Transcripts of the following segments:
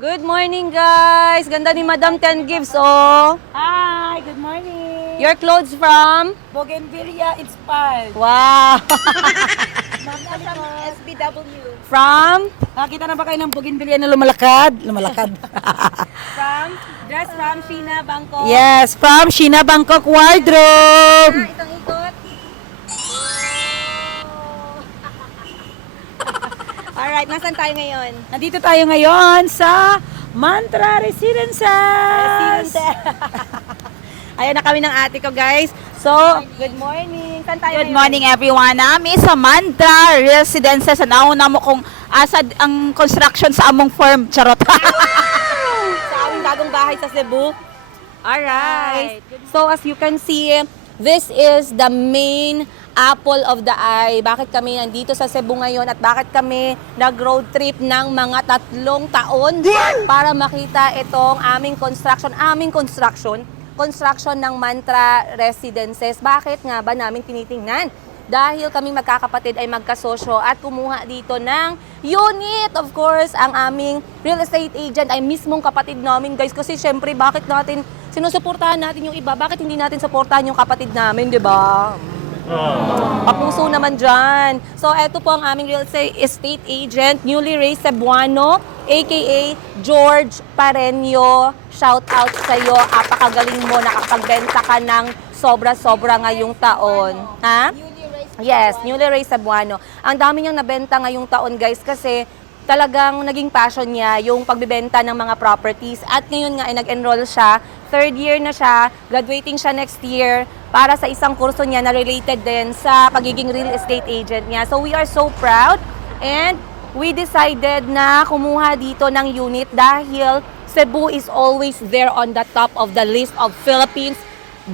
Good morning, guys! Ganda ni Madam Ten Gives, oh! Hi, good morning. Your clothes from? Bougainvillea inspired. Wow! SBW. From? Nakita na ba kayo ng bougainvillea na lumalakad? Lumalakad. From? Dress from Sheena Bangkok. Yes, from Sheena Bangkok Wardrobe. Itong ikot. Alright, nasan tayo ngayon? Nandito tayo ngayon sa Mantra Residences. Ayan na kami ng ate ko, guys. So, good morning. Saan tayo Good ngayon? morning everyone. Nami sa Mantra Residences. Nauna mo kung asa ang construction sa among firm. Charot. Sa aming bagong bahay sa Cebu. Alright. So, as you can see, this is the main apple of the eye. Bakit kami nandito sa Cebu ngayon at bakit kami nag-road trip ng mga 3 taon para makita itong aming construction ng Mantra Residences. Bakit nga ba namin tinitingnan? Dahil kami magkakapatid ay magkasosyo at kumuha dito ng unit. Of course, ang aming real estate agent ay mismong kapatid namin, guys. Kasi syempre, bakit natin sinusuportahan natin yung iba? Bakit hindi natin suportahan yung kapatid namin, di ba? Papuso naman dyan. So, eto po ang aming real estate agent, newly raised Cebuano, aka George Pareño. Shout out sa iyo. Apakagaling mo, nakapagbenta ka ng sobra-sobra ngayong taon. Ha? Yes, newly raised Cebuano. Ang dami niyang nabenta ngayong taon, guys, kasi talagang naging passion niya yung pagbebenta ng mga properties. At ngayon nga ay nag-enroll siya. 3rd year na siya, graduating siya next year para sa isang kurso niya na related din sa pagiging real estate agent niya. So we are so proud and we decided na kumuha dito ng unit dahil Cebu is always there on the top of the list of Philippines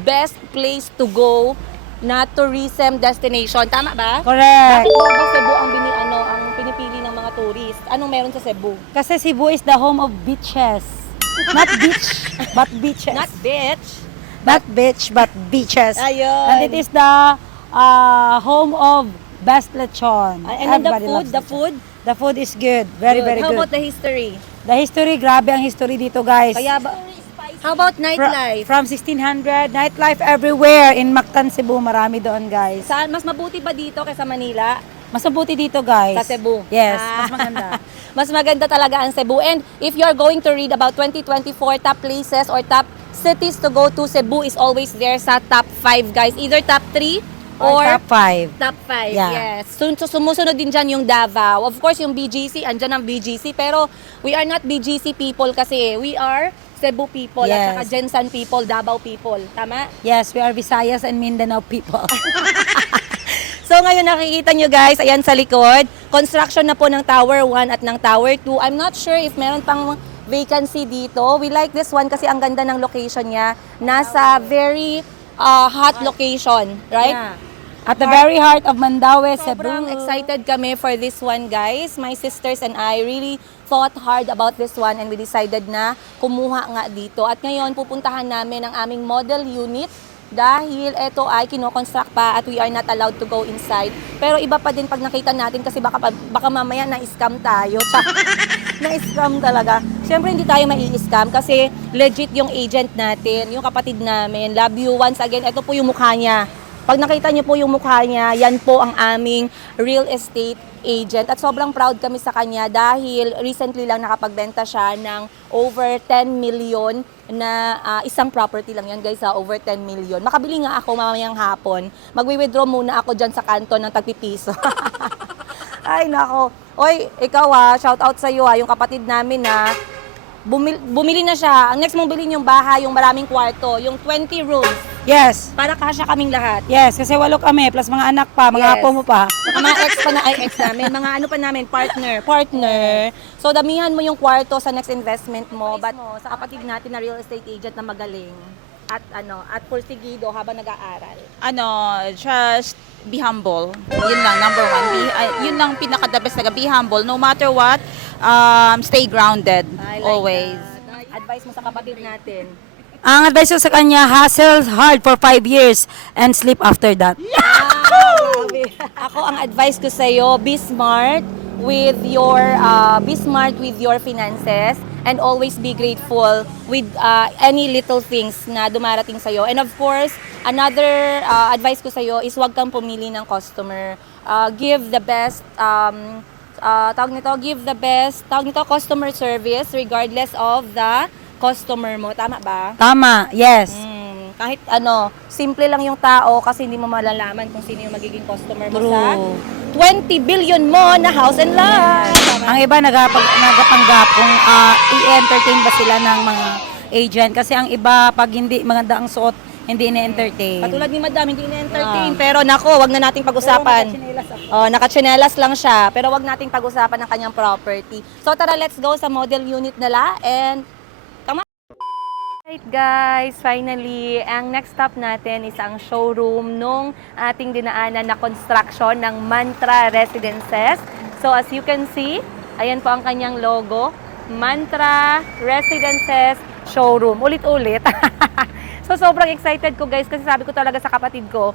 best place to go na tourism destination. Tama ba? Correct. Bakit ba Cebu ang ang pinipili ng mga tourist? Anong meron sa Cebu? Kasi Cebu is the home of beaches. Not beach, but beaches. Not beach. Not beach, but beaches. Ayun. And it is the home of best lechon. And then the Everybody food, loves the lechon. food. The food is good. Very, very How good. about the history? The history, grabe ang history dito, guys. Kaya ba? How about nightlife? From 1600, nightlife everywhere. In Mactan, Cebu, marami doon, guys. Saan mas mabuti ba dito kaysa Manila? Mas mabuti dito, guys. Sa Cebu? Yes, Ah. mas maganda. Mas maganda talaga ang Cebu. And if you are going to read about 2024 top places or top cities to go to, Cebu is always there sa top 5, guys. Either top 3 or Top 5. top 5. Yeah. Yes. Sumusunod din dyan yung Davao. Of course, yung BGC, andyan ang BGC. Pero we are not BGC people kasi we are Cebu people at Yes. saka Jensan people, Davao people. Tama? Yes, we are Visayas and Mindanao people. So ngayon nakikita nyo, guys, ayan sa likod, construction na po ng Tower 1 at ng Tower 2. I'm not sure if meron pang vacancy dito. We like this one kasi ang ganda ng location niya. Nasa very hot location, right? Yeah. At the very heart of Mandaue, Cebu. Sobrang excited kami for this one, guys. My sisters and I really thought hard about this one and we decided na kumuha nga dito. At ngayon, pupuntahan namin ang aming model unit dahil ito ay kinoconstruct pa at we are not allowed to go inside. Pero iba pa din pag nakita natin kasi baka mamaya na-scam tayo. Na-scam talaga. Siyempre hindi tayo mai-scam kasi legit yung agent natin, yung kapatid namin. Love you once again. Ito po yung mukha niya. Pag nakita niyo po yung mukha niya, yan po ang aming real estate agent. At sobrang proud kami sa kanya dahil recently lang nakapagbenta siya ng over 10 million na isang property lang yan, guys, over 10 million. Makabili nga ako mamayang hapon. Magwi-withdraw muna ako dyan sa kanto ng tagpipiso. Ay, nako. Oy, ikaw shout out sa iyo yung kapatid namin na bumili na siya. Ang next mong bilhin yung bahay, yung maraming kwarto, yung 20 rooms. Yes. Para kasya kaming lahat. Yes, kasi 8 kami, plus mga anak pa, mga Yes. apo mo pa. Saka mga ex pa na, ex namin, mga ano pa namin, partner. So, damihan mo yung kwarto sa next investment mo, but sa kapatid natin na real estate agent na magaling at porsigido habang nag-aaral. Just be humble. Yun lang, number 1. Yun lang pinaka-the best talaga. Be humble. No matter what, stay grounded. I like Always. that. Advice mo sa kapatid natin. Ang advice ko sa kanya, hustle hard for 5 years and sleep after that. Ako, ang advice ko sa iyo, be smart with your finances. and always be grateful with any little things na dumarating sa'yo. And of course, another advice ko sa'yo is huwag kang pumili ng customer. Give the best customer service regardless of the customer mo. Tama ba? Tama, yes. Kahit simple lang yung tao kasi hindi mo malalaman kung sino yung magiging customer mo True. sa 20 billion mo na house and lot. Ang iba nagapanggap kung i-entertain ba sila ng mga agent. Kasi ang iba, pag hindi maganda ang suot, hindi na-entertain. Katulad ni Madam, hindi na-entertain. Pero nako, wag na nating pag-usapan. Nakatsinelas lang siya. Pero wag nating pag-usapan ng kanyang property. So tara, let's go sa model unit nila and Alright guys, finally, ang next stop natin is ang showroom nung ating dinaanan na construction ng Mantra Residences. So as you can see, ayan po ang kanyang logo, Mantra Residences Showroom. Ulit-ulit. So sobrang excited ko guys kasi sabi ko talaga sa kapatid ko,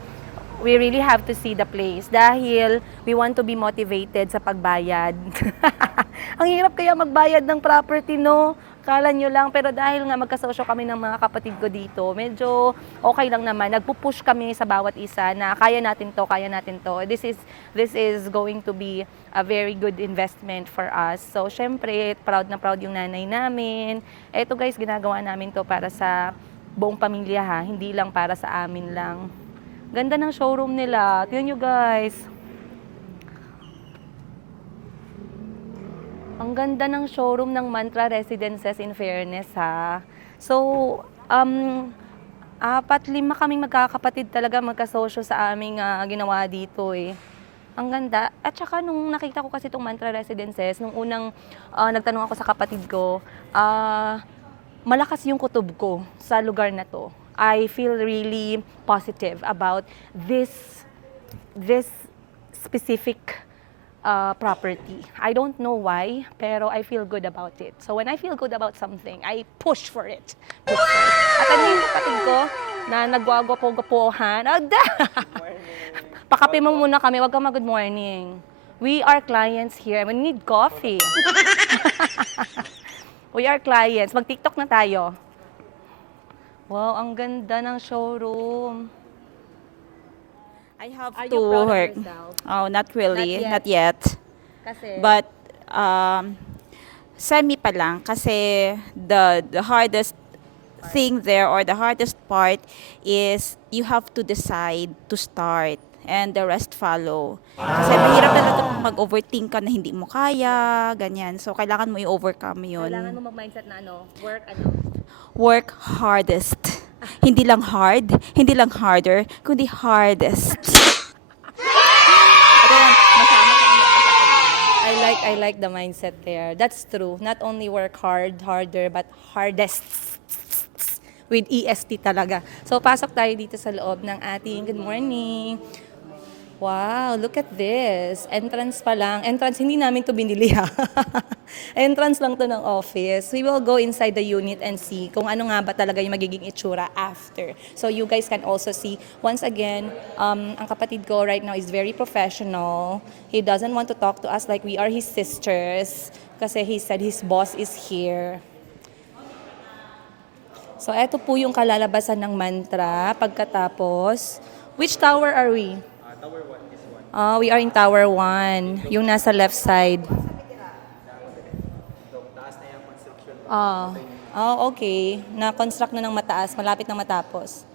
we really have to see the place dahil we want to be motivated sa pagbayad. Ang hirap kaya magbayad ng property, no? Kala nyo lang, pero dahil nga magkasosyo kami ng mga kapatid ko dito, medyo okay lang naman. Nagpupush kami sa bawat isa na kaya natin to, kaya natin to. This is going to be a very good investment for us. So, syempre, proud na proud yung nanay namin. Eto guys, ginagawa namin to para sa buong pamilya ha, hindi lang para sa amin lang. Ganda ng showroom nila. Tingnan nyo guys. Ang ganda ng showroom ng Mantra Residences in fairness ha. So, 4-5 kaming magkakapatid talaga magkasosyo sa aming ginawa dito eh. Ang ganda. At saka nung nakita ko kasi itong Mantra Residences, nung unang nagtanong ako sa kapatid ko, malakas yung kutob ko sa lugar na to. I feel really positive about this specific property. I don't know why, pero I feel good about it. So when I feel good about something, I push for it. At ano yung kapatid ko na nagwagwapo-gwapohan? Pakape mo muna kami, wag kang mag-good morning. We are clients here. We need coffee. We are clients. Mag-TikTok na tayo. Wow, ang ganda ng showroom. I have Are to you proud of work. yourself? Oh, not really, Not not yet. Kasi, But semi pa lang kasi the hardest thing there or the hardest part is you have to decide to start and the rest follow. Kasi mahirap na kung mag-overthink ka na hindi mo kaya, ganyan. So kailangan mo i-overcome yun. kailangan mo mag-mindset na work Work hardest. Hindi lang hard, hindi lang harder, kundi hardest. Ito yan, masama ko yan. I like the mindset there. That's true. Not only work harder, but hardest. With EST talaga. So, pasok tayo dito sa loob ng ating good morning. Wow, look at this. Entrance pa lang. Entrance, hindi namin to binili ha. Entrance lang to ng office. We will go inside the unit and see kung ano nga ba talaga yung magiging itsura after. So you guys can also see, once again, ang kapatid ko right now is very professional. He doesn't want to talk to us like we are his sisters kasi he said his boss is here. So eto po yung kalalabasan ng Mantra pagkatapos. Which tower are we? We are in Tower 1, yung nasa left side. Okay. Na-construct na ng mataas, malapit na matapos.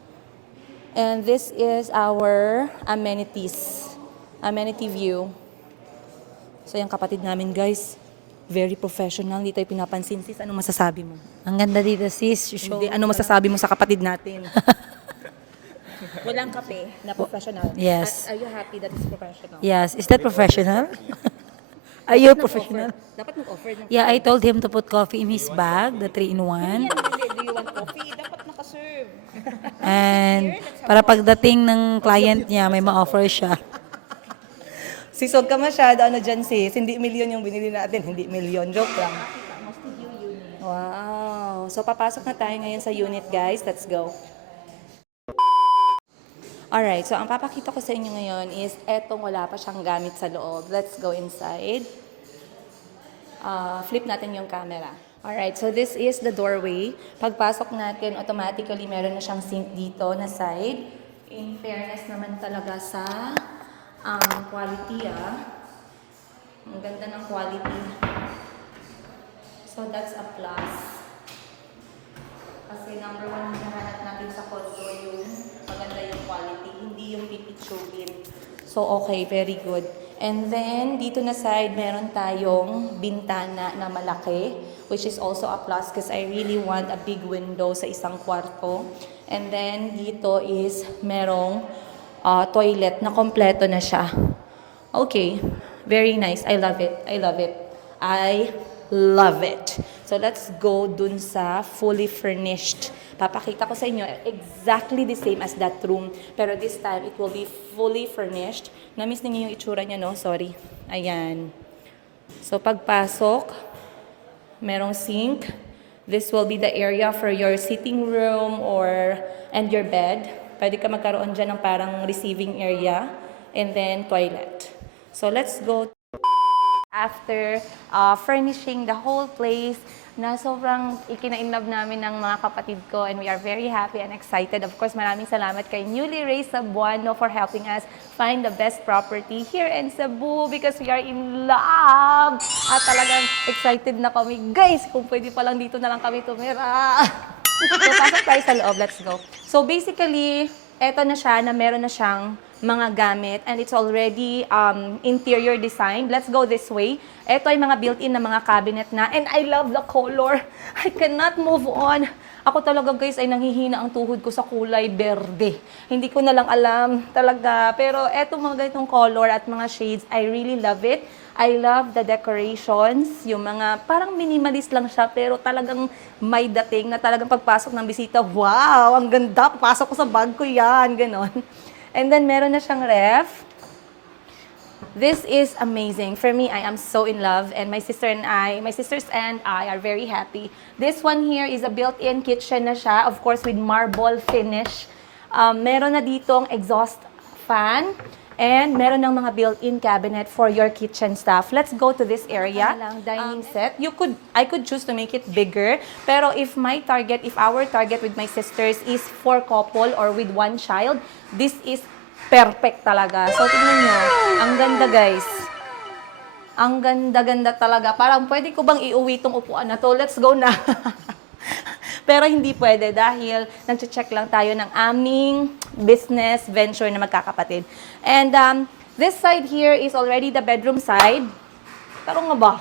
And this is our amenities. Amenity view. So yung kapatid namin guys, very professional, hindi tayo pinapansin. Sis, ano masasabi mo? Ang ganda dito, sis. Hindi, ano masasabi mo sa kapatid natin? Walang kape na professional. Yes. Are you happy that it's professional? Yes. Is that professional? Are you professional? Dapat mag-offer ng Yeah, I told him to put coffee in his bag, the 3-in-1. Do you want coffee? Dapat nakaserve. And para pagdating ng client niya, may ma-offer siya. Sis, huwag ka masyado, dyan sis. Hindi milyon yung binili natin, hindi milyon. Joke lang. Wow. So, papasok na tayo ngayon sa unit, guys. Let's go. Alright, so ang papakita ko sa inyo ngayon is etong wala pa siyang gamit sa loob. Let's go inside. Flip natin yung camera. Alright, so this is the doorway. Pagpasok natin, automatically meron na siyang sink dito na side. In fairness naman talaga sa quality, Ang ganda ng quality. So that's a plus. Kasi number one, hinahanap natin sa condo yung maganda yung quality, hindi yung pipitsugin. So okay, very good. And then, dito na side, meron tayong bintana na malaki, which is also a plus because I really want a big window sa isang kwarto. And then, dito is merong toilet na kompleto na siya. Okay, very nice. I love it. I love it. I love it. So, let's go dun sa fully furnished. Papakita ko sa inyo exactly the same as that room. Pero this time, it will be fully furnished. Na-miss ninyo yung itsura niya, no? Sorry. Ayan. So, pagpasok, merong sink. This will be the area for your sitting room and your bed. Pwede ka magkaroon dyan ng parang receiving area. And then, toilet. So, let's go. After furnishing the whole place, na sobrang ikina-inlove namin ng mga kapatid ko and we are very happy and excited. Of course, maraming salamat kay Newly Raised Cebuano for helping us find the best property here in Cebu because we are in love! At talagang excited na kami. Guys, kung pwede pa lang dito na lang kami tumira. So, pasok tayo sa loob. Let's go. So, basically, eto na siya na meron na siyang mga gamit and it's already interior design. Let's go this way. Ito ay mga built-in na mga cabinet na and I love the color. I cannot move on. Ako talaga guys ay nanghihina ang tuhod ko sa kulay berde. Hindi ko na lang alam talaga. Pero eto mga ganitong color at mga shades, I really love it. I love the decorations, yung mga parang minimalist lang siya pero talagang may dating na talagang pagpasok ng bisita, wow, ang ganda, papasok ko sa bag ko yan, ganon. And then meron na siyang ref. This is amazing. For me, I am so in love and my sisters and I are very happy. This one here is a built-in kitchen na siya, of course with marble finish. Meron na ditong exhaust fan. And meron ng mga built-in cabinet for your kitchen stuff. Let's go to this area. Dining set. I could choose to make it bigger. Pero if our target with my sisters is 4 couple or with 1 child, this is perfect talaga. So tingnan nyo, ang ganda guys. Ang ganda-ganda talaga. Parang pwede ko bang iuwi itong upuan na to? Let's go na. Pero hindi pwede dahil nag-check lang tayo ng aming business venture na magkakapatid. And this side here is already the bedroom side. Tarong nga ba?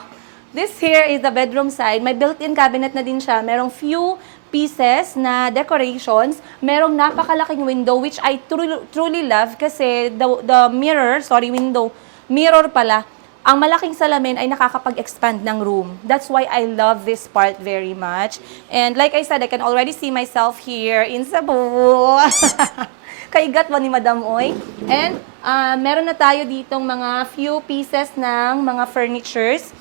This here is the bedroom side. May built-in cabinet na din siya. Merong few pieces na decorations. Merong napakalaking window which I truly love kasi the mirror pala. Ang malaking salamin ay nakakapag-expand ng room. That's why I love this part very much. And like I said, I can already see myself here in Cebu. Kaigat mo ni Madam Oy. And meron na tayo ditong mga few pieces ng mga furnitures.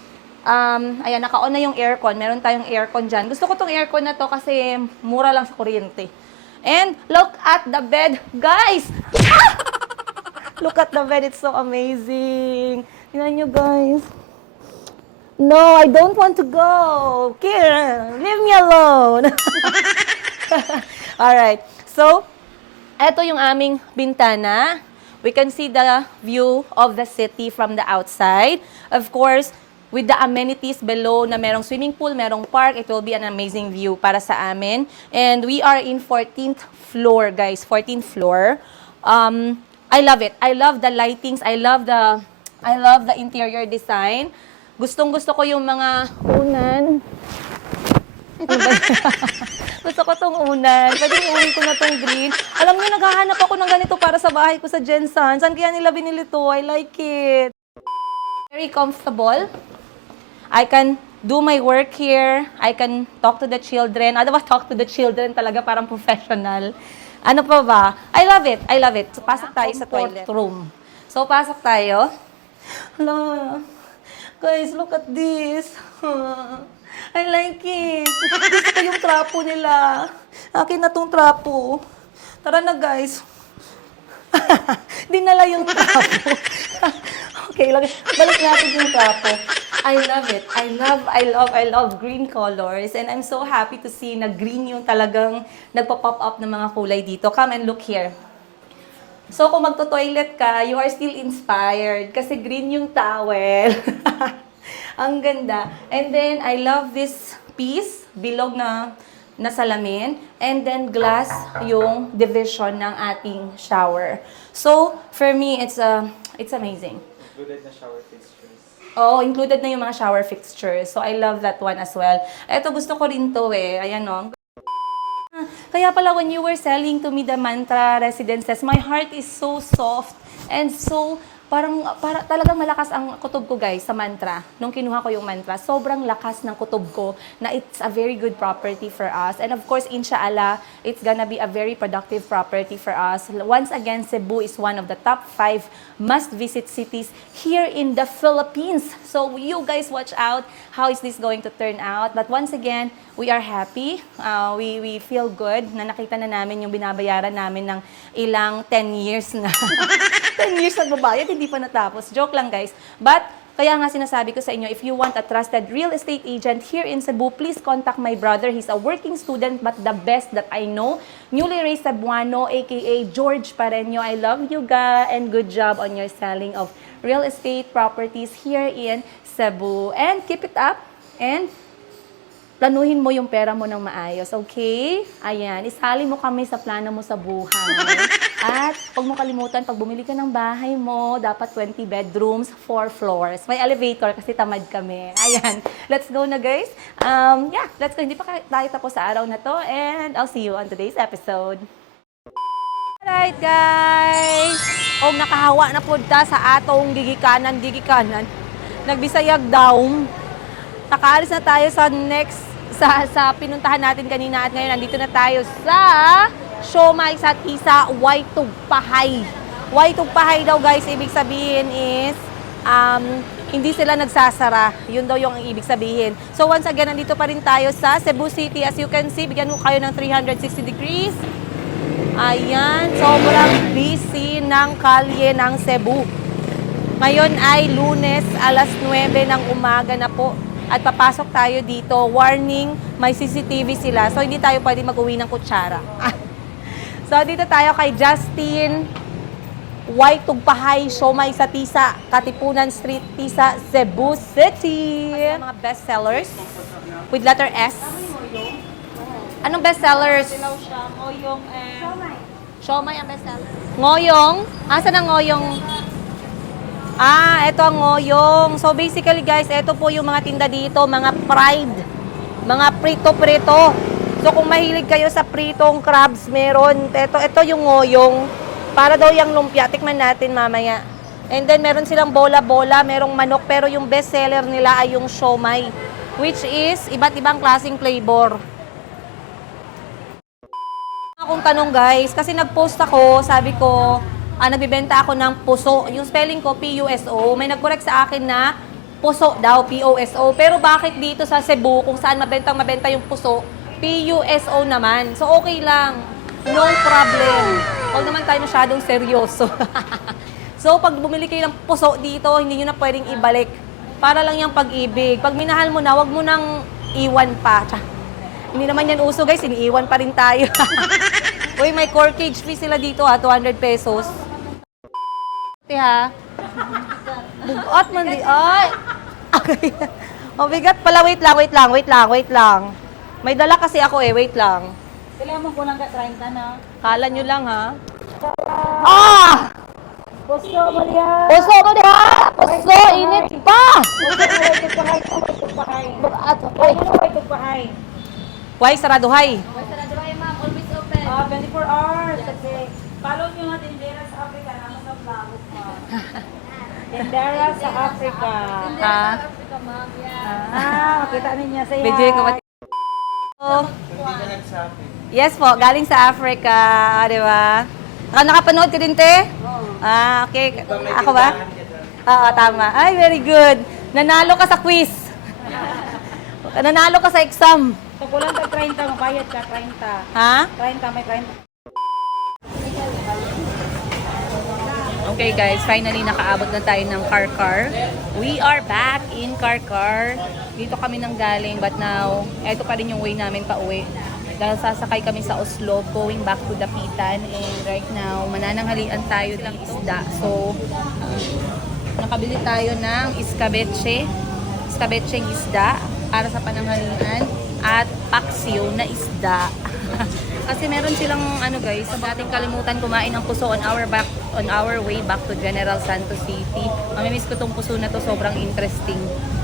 Ayan, naka-on na yung aircon. Meron tayong aircon dyan. Gusto ko tong aircon na to kasi mura lang sa kuryente. And look at the bed. Guys! Look at the bed. It's so amazing. Tingnan nyo, guys. No, I don't want to go. Kira, leave me alone. Alright. So, eto yung aming bintana. We can see the view of the city from the outside. Of course, with the amenities below na merong swimming pool, merong park, it will be an amazing view para sa amin. And we are in 14th floor, guys. 14th floor. I love it. I love the lightings. I love the interior design. Gustong-gusto ko yung mga unan. Gusto ko tong unan. Pwede iuwi ko na tong green. Alam niyo, naghahanap ako ng ganito para sa bahay ko sa Jensen. Saan kaya nila binili to? I like it. Very comfortable. I can do my work here. I can talk to the children. Ano ba talk to the children talaga? Parang professional. Ano pa ba? I love it. I love it. So, pasok tayo sa toilet room. So, pasok tayo. Hello. Guys, look at this. I like it. Gusto ko yung trapo nila. Akin na tong trapo. Tara na, guys. Dinala yung trapo. Okay, balik natin yung trapo. I love it. I love green colors. And I'm so happy to see na green yung talagang nagpa-pop up ng mga kulay dito. Come and look here. So, kung magto-toilet ka, you are still inspired kasi green yung towel. Ang ganda. And then, I love this piece, bilog na salamin. And then, glass yung division ng ating shower. So, for me, it's amazing. Included na shower fixtures. Oo, included na yung mga shower fixtures. So, I love that one as well. Eto, gusto ko rin to eh. Ayan o. Kaya pala when you were selling to me the Mantra Residences, my heart is so soft and so para talagang malakas ang kutob ko guys sa mantra. Nung kinuha ko yung mantra, sobrang lakas ng kutob ko na it's a very good property for us. And of course, inshallah, it's gonna be a very productive property for us. Once again, Cebu is one of the top 5 must-visit cities here in the Philippines. So you guys watch out how is this going to turn out. But once again, we are happy. We feel good na nakita na namin yung binabayaran namin ng ilang 10 years na. 10 years nagbabayad, hindi pa natapos. Joke lang, guys. But, kaya nga sinasabi ko sa inyo, if you want a trusted real estate agent here in Cebu, please contact my brother. He's a working student, but the best that I know. Newly raised Cebuano, aka George Pareño. I love you, ga, and good job on your selling of real estate properties here in Cebu. And keep it up, and planuhin mo yung pera mo ng maayos, okay? Ayan, isali mo kami sa plano mo sa buhay. At huwag mo kalimutan, pag bumili ka ng bahay mo, dapat 20 bedrooms, 4 floors. May elevator kasi tamad kami. Ayan, let's go na guys. Yeah, let's go. Hindi pa tayo tapos sa araw na to, and I'll see you on today's episode. Alright guys, og nakahawa na punta sa atong gigikanan. Nagbisayag daw. Nakaalis na tayo sa next, sa pinuntahan natin kanina at ngayon nandito na tayo sa Siomai sa Tisa, Waitugpahay. Waitugpahay daw guys, ibig sabihin is hindi sila nagsasara. Yun daw yung ibig sabihin. So once again, nandito pa rin tayo sa Cebu City. As you can see, bigyan mo kayo ng 360 degrees. Ayan, sobrang busy ng kalye ng Cebu. Ngayon ay Lunes, alas 9 ng umaga na po. At papasok tayo dito, warning, may CCTV sila. So, hindi tayo pwede mag-uwi ng kutsara. So, dito tayo kay Justin Waitugpahay, Siomai sa Tisa, Katipunan Street, Tisa, Cebu City. Mga bestsellers with letter S. Anong bestsellers? Ngoyong Siomai ang bestseller. Ngoyong? Asan ang ngoyong? Ito ang ngoyong. So basically guys, ito po yung mga tinda dito, mga fried, mga prito-prito. So kung mahilig kayo sa pritong crabs, meron. Ito yung ngoyong. Para daw yung lumpia. Tikman natin mamaya. And then meron silang bola-bola, merong manok, pero yung best seller nila ay yung siomai, which is iba't ibang klaseng flavor. Akong tanong guys, kasi nag-post ako, sabi ko, nagbibenta ako ng puso. Yung spelling ko, P-U-S-O. May nag-correct sa akin na puso daw, P-O-S-O. Pero bakit dito sa Cebu, kung saan mabenta yung puso, P-U-S-O naman. So, okay lang. No problem. Huwag naman tayo masyadong seryoso. So, pag bumili kayo ng puso dito, hindi nyo na pwedeng ibalik. Para lang yung pag-ibig. Pag minahal mo na, huwag mo nang iwan pa. Hindi naman yan uso, guys. Iniiwan pa rin tayo. Uy, may corkage fee sila dito 200 pesos. Ha? Bugot man di. Ay! Okay. Oh, bigat pala. Wait lang. May dala kasi ako wait lang. Kailangan mo kulang ka 30 na. Kala nyo lang ha. Puso mo diha. Puso mo diha! Puso! Init pa! Waitugpahay. Why saraduhay? 24 hours. Okay. Follow nyo nga Tindera sa Africa. Naman sa vlog ko. Tindera sa Africa. Ha? Makita ninyo sa iya. Video ko ba? Yes po, galing sa Africa, di ba? Nakapanood ka din, te? Okay. Ako ba? Oo, tama. Ay, very good. Nanalo ka sa quiz. Nanalo ka sa exam. Kung kulang ka 30, mabayad ka 30. Ha? 30, may 30. Ang Okay guys, finally nakaabot na tayo ng Karkar. We are back in Karkar. Dito kami nang galing but now, eto pa rin yung way namin pa uwi. Dahil sasakay kami sa Oslo going back to Dapitan and right now, manananghalian tayo ng isda. So, nakabili tayo ng iskabetseng isda para sa pananghalian at paksiw na isda. Kasi meron silang guys, sa dating kalimutan kumain ng puso on our way back to General Santos City. Mamimiss ko tong puso na to, sobrang interesting.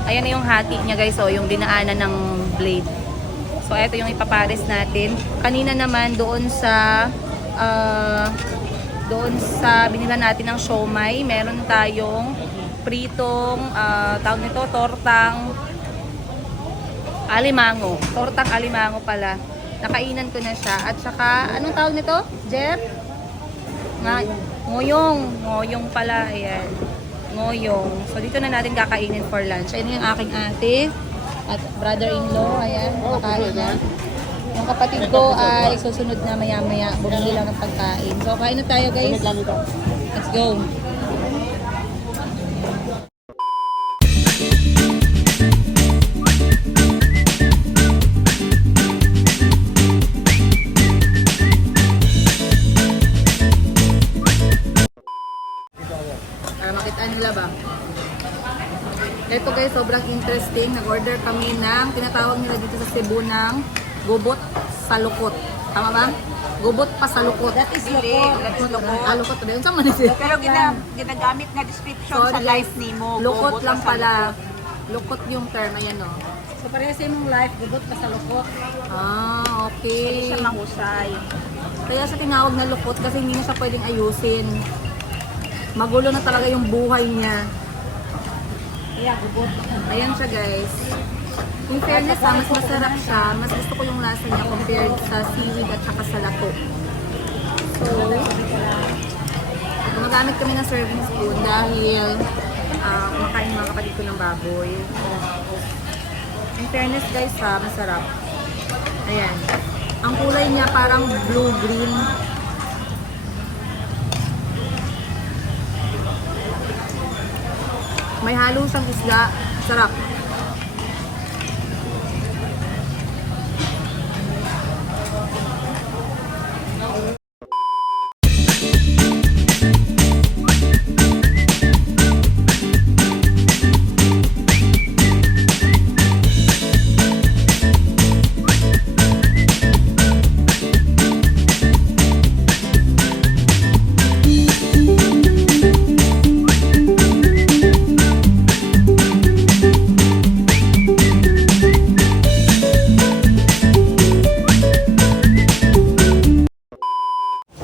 Ayan na yung hati niya guys, yung dinaanan ng blade. So ito yung ipapares natin. Kanina naman doon sa binila natin ng siomai, meron tayong pritong tawag nito, tortang alimango. Tortang alimango pala. Nakainan ko na siya. At saka, anong tawag nito? Jeff? Ngoyong pala. Ayan. Ngoyong. So, dito na natin kakainin for lunch. Ayan yung aking ate at brother-in-law. Ayan, kakain na. Yung kapatid ko ay susunod na maya-maya. Bumili lang ng pagkain. So, kain na tayo guys. Let's go. Para makitaan nila ba? Ito guys, sobrang interesting. Nag-order kami ng, tinatawag nila dito sa Cebu ng gubot sa lukot. Tama ba? Gubot pa sa lukot. That is lukot. Lukot ba yun? Saan man ito? Pero ginagamit nga description sa Sorry life guys, ni mo. lukot Gubot lang ka sa pala. lukot. Lukot yung term, ayan o. So parehas sa imong life, gubot pa sa lukot. Ah, okay. Hindi siya mahusay. Kaya siya tinawag na lukot kasi hindi na siya pwedeng ayusin. Magulo na talaga yung buhay niya. Yeah, gubot. Ayan siya guys. In fairness mas masarap siya. Mas gusto ko yung lasa niya compared sa seaweed at saka sa lato. So, gumagamit kami ng serving spoon dahil kumakain mga kapatid ko ng baboy. In fairness guys masarap. Ayan. Ang kulay niya parang blue-green. May halo siyang isda. Sarap.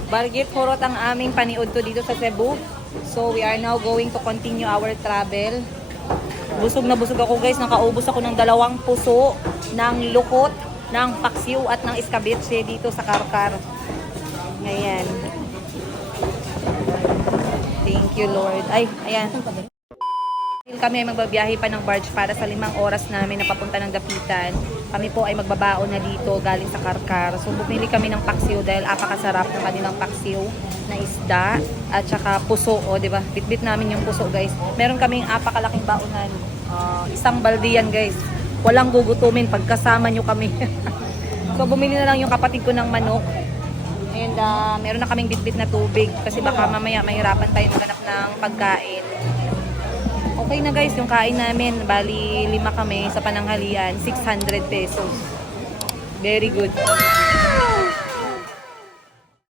Bargit Horot ang aming paniudto dito sa Cebu. So we are now going to continue our travel. Busog na busog ako guys. Nakaubos ako ng 2 puso ng lukot, ng paksiw at ng iskabetse dito sa Karkar. Ngayon. Thank you Lord. Ay, ayan. Kami ay magbabiyahe pa ng barge para sa 5 oras namin na papunta ng Dapitan. Kami po ay magbabaon na dito galing sa Karkar. So bumili kami ng paksiw dahil apakasarap ng kanilang paksiw na isda at saka puso, di ba? Bitbit namin yung puso, guys. Meron kaming apakalaking baonan. Isang balde yan, guys. Walang gugutumin pagkasama nyo kami. So bumili na lang yung kapatid ko ng manok. And meron na kaming bitbit na tubig kasi baka mamaya mahirapan tayo maghanap ng pagkain. Okay na guys, yung kain namin, bali 5 kami sa pananghalian, 600 pesos. Very good.